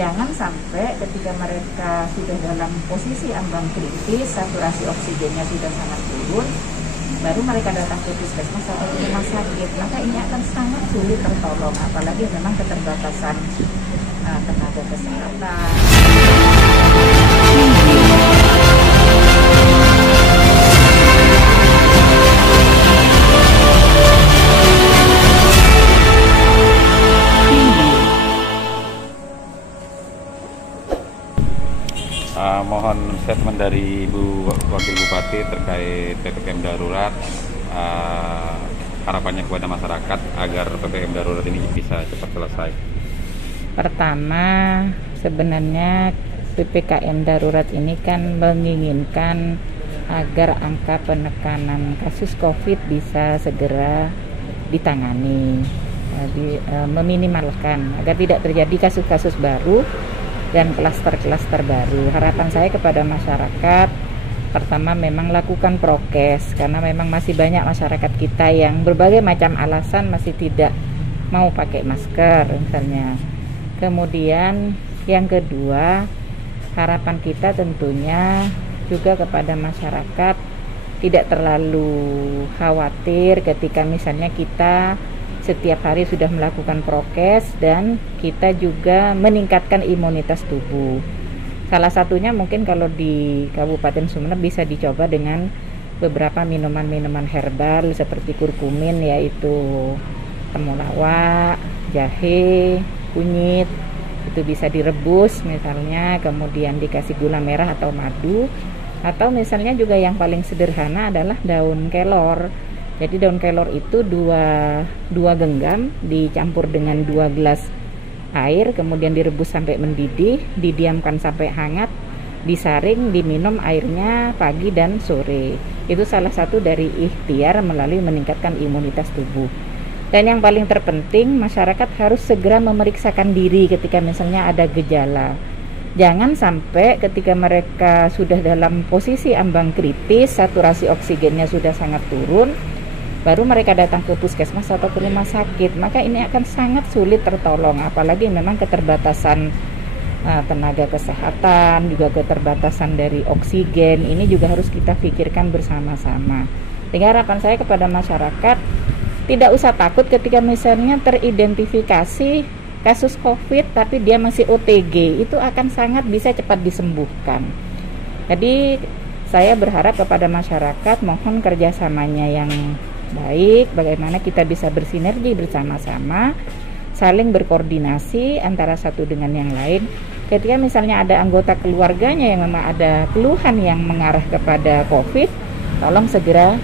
Jangan sampai ketika mereka sudah dalam posisi ambang kritis, saturasi oksigennya sudah sangat turun, baru mereka datang ke puskesmas atau ke rumah sakit, maka ini akan sangat sulit tertolong, apalagi memang keterbatasan tenaga kesehatan. Mohon statement dari Ibu Wakil Bupati terkait PPKM darurat, harapannya kepada masyarakat agar PPKM darurat ini bisa cepat selesai. Pertama, sebenarnya PPKM darurat ini kan menginginkan agar angka penekanan kasus COVID bisa segera ditangani, meminimalkan agar tidak terjadi kasus-kasus baru dan klaster-klaster baru. Harapan saya kepada masyarakat, pertama memang lakukan prokes, karena memang masih banyak masyarakat kita yang berbagai macam alasan masih tidak mau pakai masker misalnya. Kemudian yang kedua, harapan kita tentunya juga kepada masyarakat tidak terlalu khawatir ketika misalnya kita setiap hari sudah melakukan prokes dan kita juga meningkatkan imunitas tubuh. Salah satunya mungkin kalau di Kabupaten Sumeneb bisa dicoba dengan beberapa minuman-minuman herbal seperti kurkumin, yaitu temulawak, jahe, kunyit. Itu bisa direbus misalnya, kemudian dikasih gula merah atau madu, atau misalnya juga yang paling sederhana adalah daun kelor. Jadi daun kelor itu dua genggam dicampur dengan 2 gelas air, kemudian direbus sampai mendidih, didiamkan sampai hangat, disaring, diminum airnya pagi dan sore. Itu salah satu dari ikhtiar melalui meningkatkan imunitas tubuh. Dan yang paling terpenting, masyarakat harus segera memeriksakan diri ketika misalnya ada gejala. Jangan sampai ketika mereka sudah dalam posisi ambang kritis, saturasi oksigennya sudah sangat turun, baru mereka datang ke puskesmas atau ke rumah sakit, maka ini akan sangat sulit tertolong, apalagi memang keterbatasan tenaga kesehatan, juga keterbatasan dari oksigen, ini juga harus kita pikirkan bersama-sama. Sehingga harapan saya kepada masyarakat, tidak usah takut ketika misalnya teridentifikasi kasus COVID tapi dia masih OTG, itu akan sangat bisa cepat disembuhkan. Jadi saya berharap kepada masyarakat, mohon kerjasamanya yang baik, bagaimana kita bisa bersinergi bersama-sama, saling berkoordinasi antara satu dengan yang lain. Ketika misalnya ada anggota keluarganya yang memang ada keluhan yang mengarah kepada COVID, tolong segera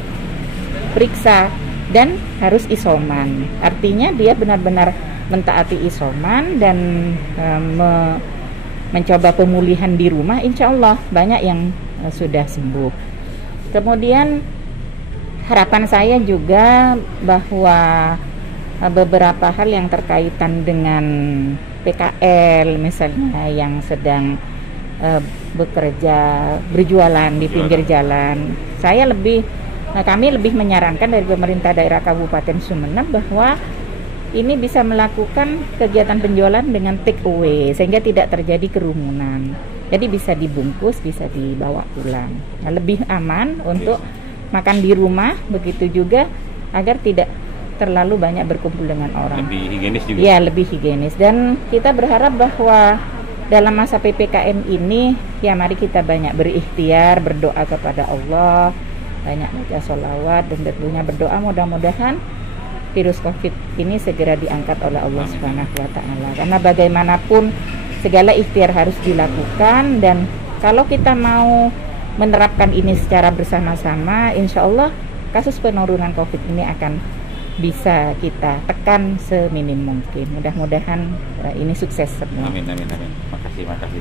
periksa dan harus isoman. Artinya dia benar-benar mentaati isoman dan mencoba pemulihan di rumah, insya Allah banyak yang sudah sembuh. Kemudian harapan saya juga bahwa beberapa hal yang terkaitan dengan PKL misalnya yang sedang berjualan di pinggir jalan, kami lebih menyarankan dari pemerintah daerah Kabupaten Sumeneb bahwa ini bisa melakukan kegiatan penjualan dengan take away sehingga tidak terjadi kerumunan. Jadi bisa dibungkus, bisa dibawa pulang. Nah, lebih aman untuk makan di rumah, begitu juga agar tidak terlalu banyak berkumpul dengan orang. Lebih higienis juga. Ya, lebih higienis. Dan kita berharap bahwa dalam masa PPKM ini, ya mari kita banyak berikhtiar, berdoa kepada Allah, banyak baca sholawat, dan tentunya berdoa mudah-mudahan virus COVID ini segera diangkat oleh Allah Subhanahu wa Ta'ala. Karena bagaimanapun segala ikhtiar harus dilakukan, dan kalau kita mau menerapkan ini secara bersama-sama, insya Allah kasus penurunan COVID ini akan bisa kita tekan seminim mungkin. Mudah-mudahan ini sukses semua. Amin, amin, amin. Makasih, makasih.